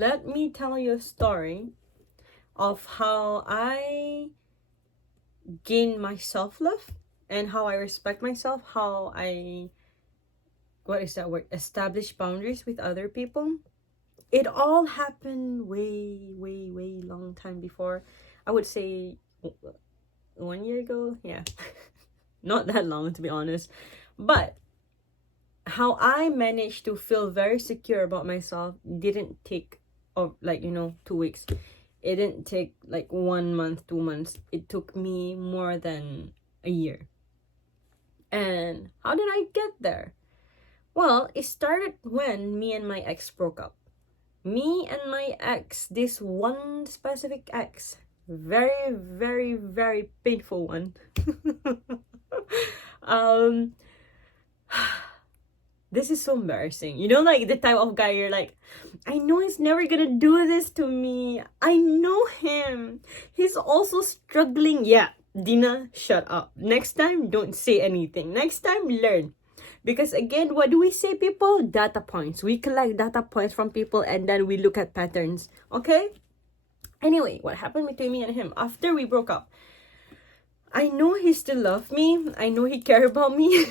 let me tell you a story of how I gain my self-love and how I respect myself, how I, what is that word, establish boundaries with other people. It all happened way long time before. I would say 1 year ago. Yeah. Not that long, to be honest. But how I managed to feel very secure about myself didn't take, of like, 2 weeks. It didn't take like 1 month, 2 months. It took me more than a year. And how did I get there? Well, it started when me and my ex broke up. Me and my ex, this one specific ex, very painful one. um this is so embarrassing. Like the type of guy you're like, I know he's never gonna do this to me. I know him. He's also struggling. Yeah, Dina, shut up. Next time, don't say anything. Next time, learn. Because again, what do we say, people? Data points. We collect data points from people and then we look at patterns. Okay? Anyway, what happened between me and him after we broke up? I know he still loved me. I know he cared about me.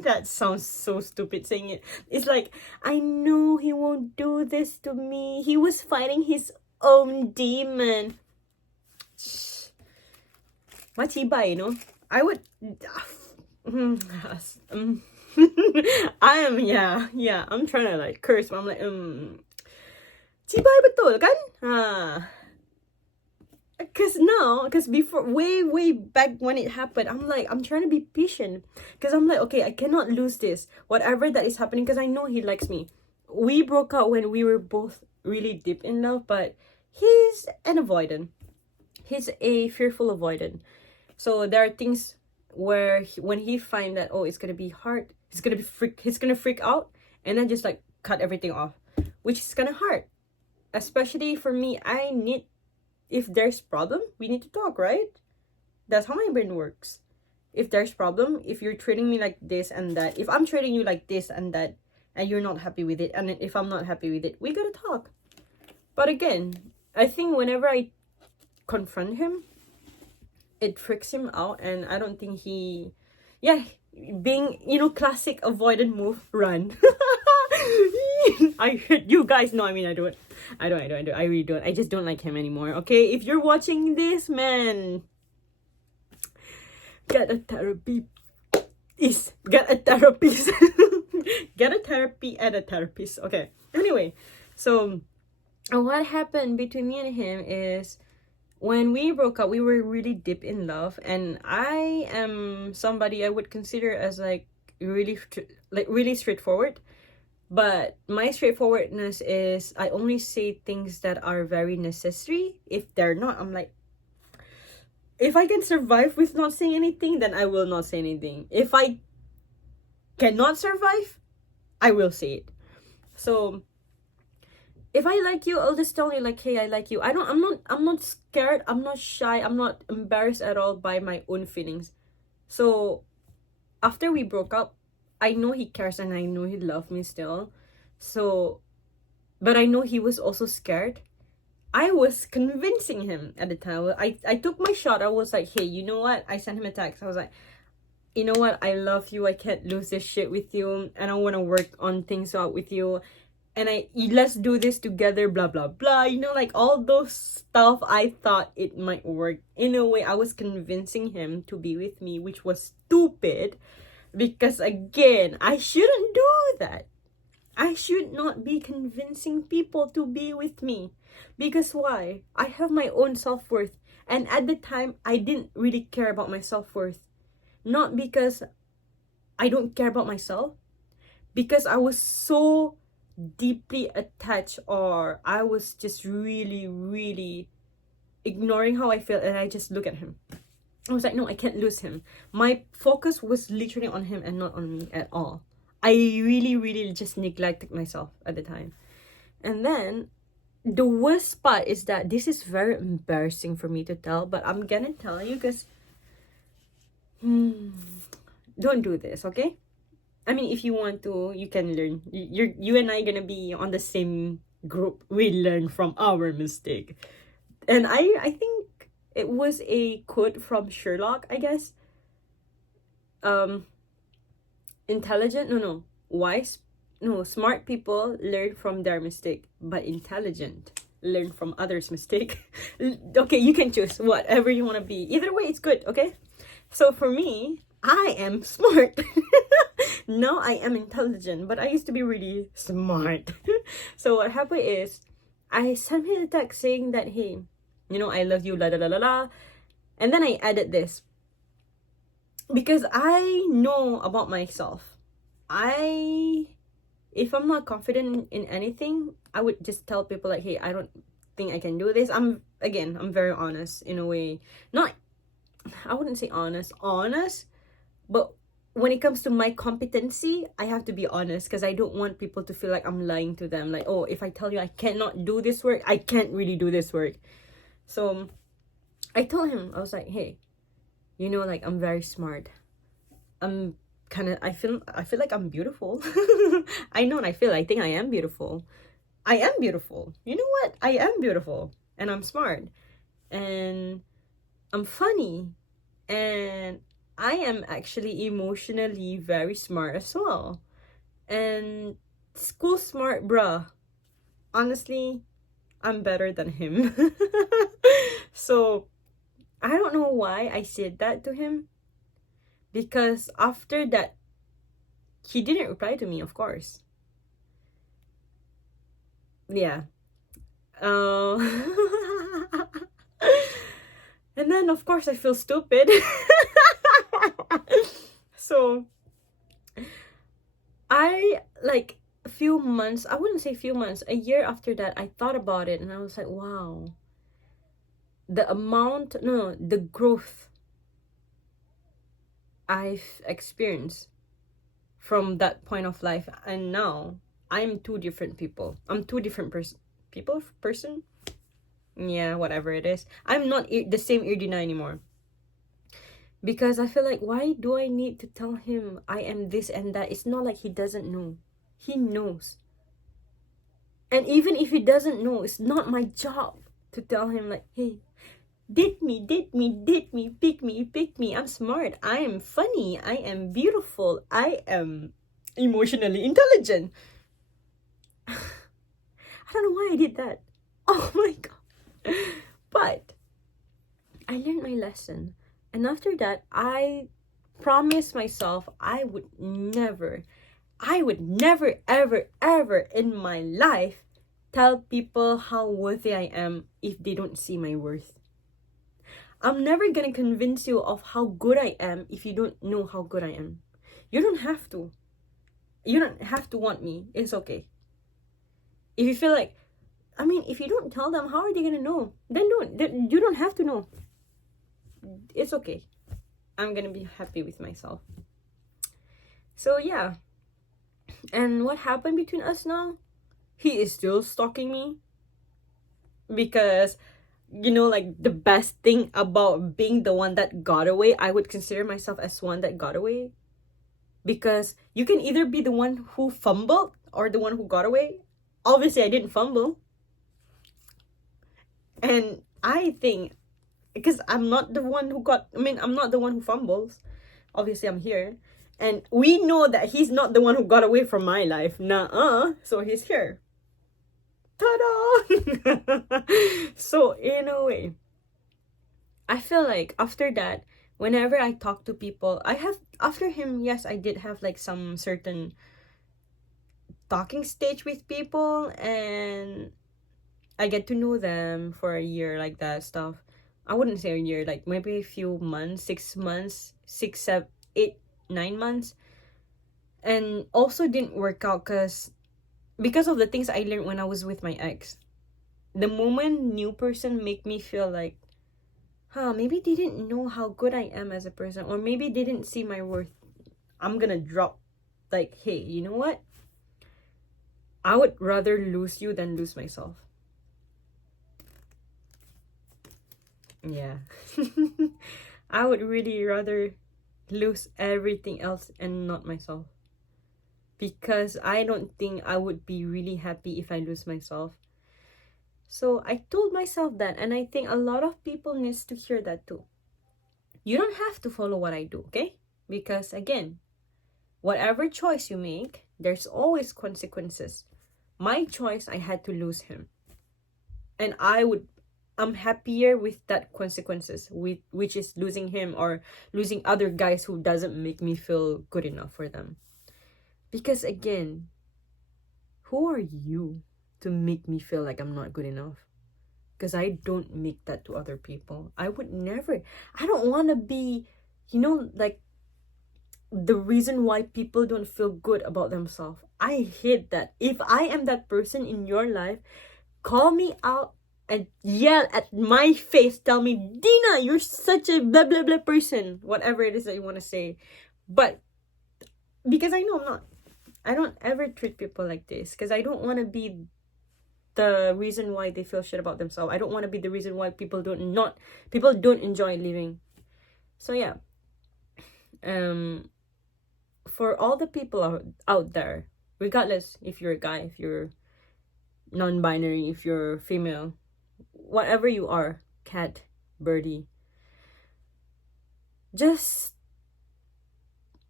That sounds so stupid saying it. It's like, I know he won't do this to me. He was fighting his own demon. Matibay, I would... I am, yeah. I'm trying to like curse, but I'm like, Tibay betul kan? Because before, way back when it happened, I'm trying to be patient. Because I'm like, okay, I cannot lose this. Whatever that is happening, because I know he likes me. We broke up when we were both really deep in love, but he's an avoidant. He's a fearful avoidant. So there are things where when he find that, oh, it's gonna be hard, he's gonna freak out, and then just like cut everything off, which is kind of hard. Especially for me, if there's problem, we need to talk, right? That's how my brain works. If there's problem, if you're treating me like this and that, if I'm treating you like this and that, and you're not happy with it, and if I'm not happy with it, we gotta talk. But again, I think whenever I confront him, it freaks him out, and I don't think being, classic avoidant move, run. I heard you guys know. I mean, I don't. I really don't. I just don't like him anymore. Okay, if you're watching this, man, get a therapy. Get a therapist. Get a therapy and a therapist. Okay. Anyway, so what happened between me and him is, when we broke up, we were really deep in love, and I am somebody I would consider as like really straightforward. But my straightforwardness is, I only say things that are very necessary. If they're not, I'm like, if I can survive with not saying anything, then I will not say anything. If I cannot survive, I will say it. So if I like you, I'll just tell you like, hey, I like you. I'm not scared. I'm not shy. I'm not embarrassed at all by my own feelings. So after we broke up, I know he cares and I know he loved me still. So, but I know he was also scared. I was convincing him at the time. I took my shot. I was like, hey, you know what? I sent him a text. I was like, you know what? I love you. I can't lose this shit with you. And I want to work on things out with you. And let's do this together, blah, blah, blah. Like all those stuff. I thought it might work. In a way, I was convincing him to be with me, which was stupid. Because again, I shouldn't do that. I should not be convincing people to be with me. Because why? I have my own self-worth. And at the time, I didn't really care about my self-worth. Not because I don't care about myself. Because I was so deeply attached, or I was just really ignoring how I felt, and I just look at him. I was like, no, I can't lose him. My focus was literally on him and not on me at all. I really just neglected myself at the time. And then the worst part is that this is very embarrassing for me to tell, but I'm gonna tell you because don't do this, okay? I mean, if you want to, you can learn. You and I gonna be on the same group, we learn from our mistake. And I think it was a quote from Sherlock, I guess. Um, intelligent, no, wise, no, smart people learn from their mistake, but intelligent learn from others' mistake. Okay, you can choose whatever you want to be. Either way, it's good, okay? So for me, I am smart. Now I am intelligent, but I used to be really smart. So what happened is, I sent him a text saying that, hey, I love you, la la la la la. And then I added this. Because I know about myself. If I'm not confident in anything, I would just tell people like, hey, I don't think I can do this. I'm very honest in a way. Not, I wouldn't say honest, but when it comes to my competency, I have to be honest because I don't want people to feel like I'm lying to them. Like, oh, if I tell you I cannot do this work, I can't really do this work. So I told him, I was like, hey, like I'm very smart. I feel like I'm beautiful. I think I am beautiful. I am beautiful. You know what? I am beautiful. And I'm smart. And I'm funny. And I am actually emotionally very smart as well. And school smart, bruh. Honestly, I'm better than him. So, I don't know why I said that to him. Because after that, he didn't reply to me, of course. Yeah. Uh, and then, of course, I feel stupid. So, a few months, I wouldn't say few months, a year after that, I thought about it and I was like, wow. The growth I've experienced from that point of life, and now I'm two different people. I'm two different person. Yeah, whatever it is. I'm not the same Irdina anymore. Because I feel like, why do I need to tell him I am this and that? It's not like he doesn't know. He knows. And even if he doesn't know, it's not my job to tell him like, hey, date me, pick me. I'm smart. I am funny. I am beautiful. I am emotionally intelligent. I don't know why I did that. Oh my god. But I learned my lesson. And after that, I promised myself I would never, ever in my life tell people how worthy I am if they don't see my worth. I'm never gonna convince you of how good I am if you don't know how good I am. You don't have to. You don't have to want me. It's okay. If you feel like, if you don't tell them, how are they gonna know? Then don't. You don't have to know. It's okay. I'm gonna be happy with myself. So yeah. And what happened between us now? He is still stalking me. Because, the best thing about being the one that got away, I would consider myself as one that got away. Because you can either be the one who fumbled or the one who got away. Obviously, I didn't fumble. And I think, because I'm not the one I'm not the one who fumbles. Obviously, I'm here. And we know that he's not the one who got away from my life. So he's here. Ta-da! So, in a way, I feel like after that, whenever I talk to people, after him, yes, I did have like some certain talking stage with people, and I get to know them for a year, like that stuff. I wouldn't say a year, like maybe a few months, 6 months, 6, 7, 8, 9 months. And also didn't work out because of the things I learned when I was with my ex. The moment new person make me feel like, maybe they didn't know how good I am as a person, or maybe they didn't see my worth, I'm gonna drop. Like, hey, you know what? I would rather lose you than lose myself. Yeah. I would really rather lose everything else and not myself. because I don't think I would be really happy if I lose myself. So I told myself that, and I think a lot of people needs to hear that too. You don't have to follow what I do, okay? Because again, whatever choice you make, there's always consequences. My choice, I had to lose him. And I'm happier with that consequences, with which is losing him or losing other guys who doesn't make me feel good enough for them. Because again, who are you to make me feel like I'm not good enough? Because I don't make that to other people. I would never. I don't want to be, like the reason why people don't feel good about themselves. I hate that. If I am that person in your life, call me out and yell at my face. Tell me, Dina, you're such a blah blah blah person. Whatever it is that you want to say. But because I know I'm not. I don't ever treat people like this. Because I don't want to be the reason why they feel shit about themselves. I don't want to be the reason why people don't enjoy living. So yeah. For all the people out there, regardless if you're a guy, if you're non-binary, if you're female, whatever you are, cat, birdie, just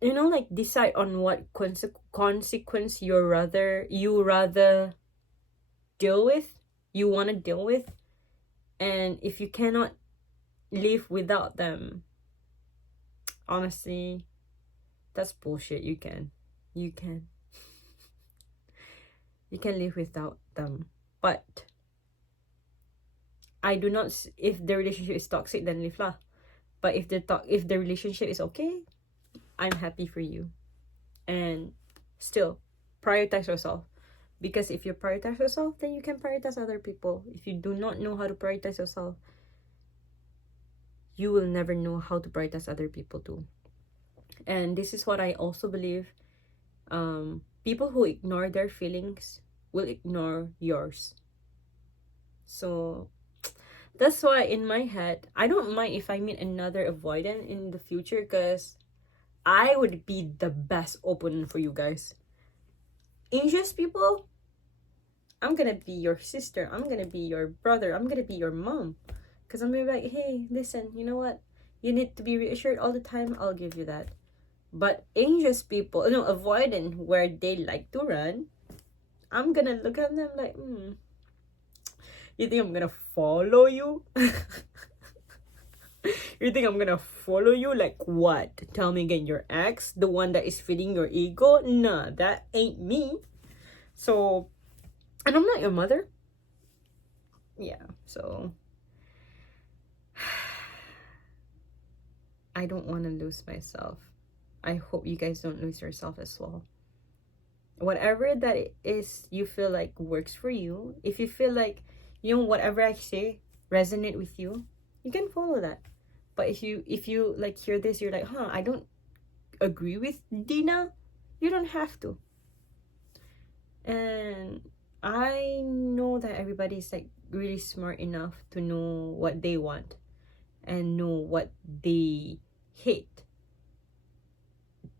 like decide on what consequence you rather deal with, you want to deal with. And if you cannot live without them, honestly, that's bullshit. You can live without them. But I do not, if the relationship is toxic, then live lah. But if the relationship is okay, I'm happy for you. And still prioritize yourself. Because if you prioritize yourself, then you can prioritize other people. If you do not know how to prioritize yourself, you will never know how to prioritize other people too. And this is what I also believe. People who ignore their feelings will ignore yours. So that's why in my head, I don't mind if I meet another avoidant in the future, because I would be the best opponent for you guys. Anxious people, I'm gonna be your sister, I'm gonna be your brother, I'm gonna be your mom. Because I'm gonna be like, hey, listen, you know what? You need to be reassured all the time, I'll give you that. But anxious people, avoidant, where they like to run, I'm gonna look at them like, you think I'm gonna follow you? You think I'm gonna follow you? Like what? Tell me again, your ex? The one that is feeding your ego? Nah, that ain't me. So, and I'm not your mother. Yeah, so I don't want to lose myself. I hope you guys don't lose yourself as well. Whatever that it is you feel like works for you, if you feel like, whatever I say resonate with you, you can follow that. But if you like hear this, you're like, I don't agree with Dina, you don't have to. And I know that everybody's like really smart enough to know what they want and know what they hate.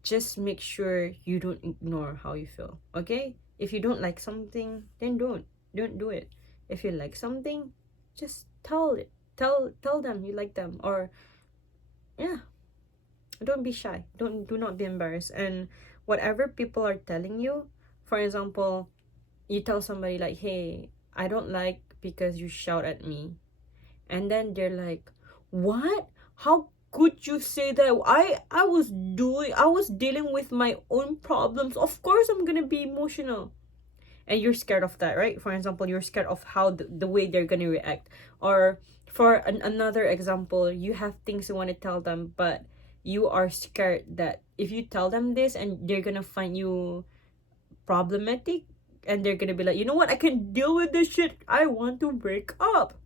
Just make sure you don't ignore how you feel, okay? If you don't like something, then don't do it. If you like something, just tell them you like them. Or yeah, don't be shy, do not be embarrassed. And whatever people are telling you, for example, you tell somebody like, hey, I don't like because you shout at me, and then they're like, what? How could you say that? I was dealing with my own problems. Of course I'm gonna be emotional. And you're scared of that, right? For example, you're scared of how the way they're gonna react. Or for another example, you have things you want to tell them, but you are scared that if you tell them this and they're gonna find you problematic, and they're gonna be like, you know what, I can deal with this shit, I want to break up.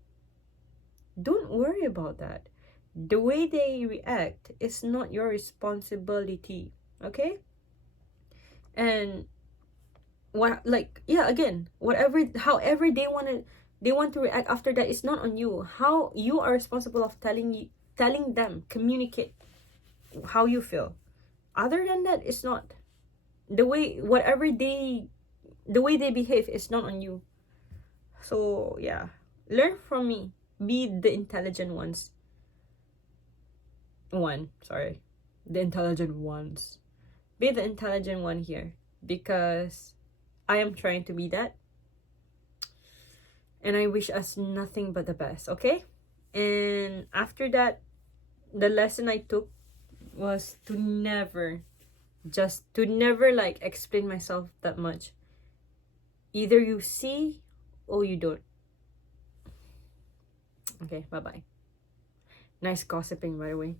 Don't worry about that. The way they react is not your responsibility, okay? And however they want to react after that, is not on you. How you are responsible of telling them, communicate how you feel. Other than that, it's not. the way the way they behave is not on you. So yeah, learn from me. Be the intelligent ones. Sorry, the intelligent ones. Be the intelligent one here, because I am trying to be that, and I wish us nothing but the best. Okay, and after that, the lesson I took was to never, like, explain myself that much. Either you see or you don't. Okay, bye bye. Nice gossiping, by the way.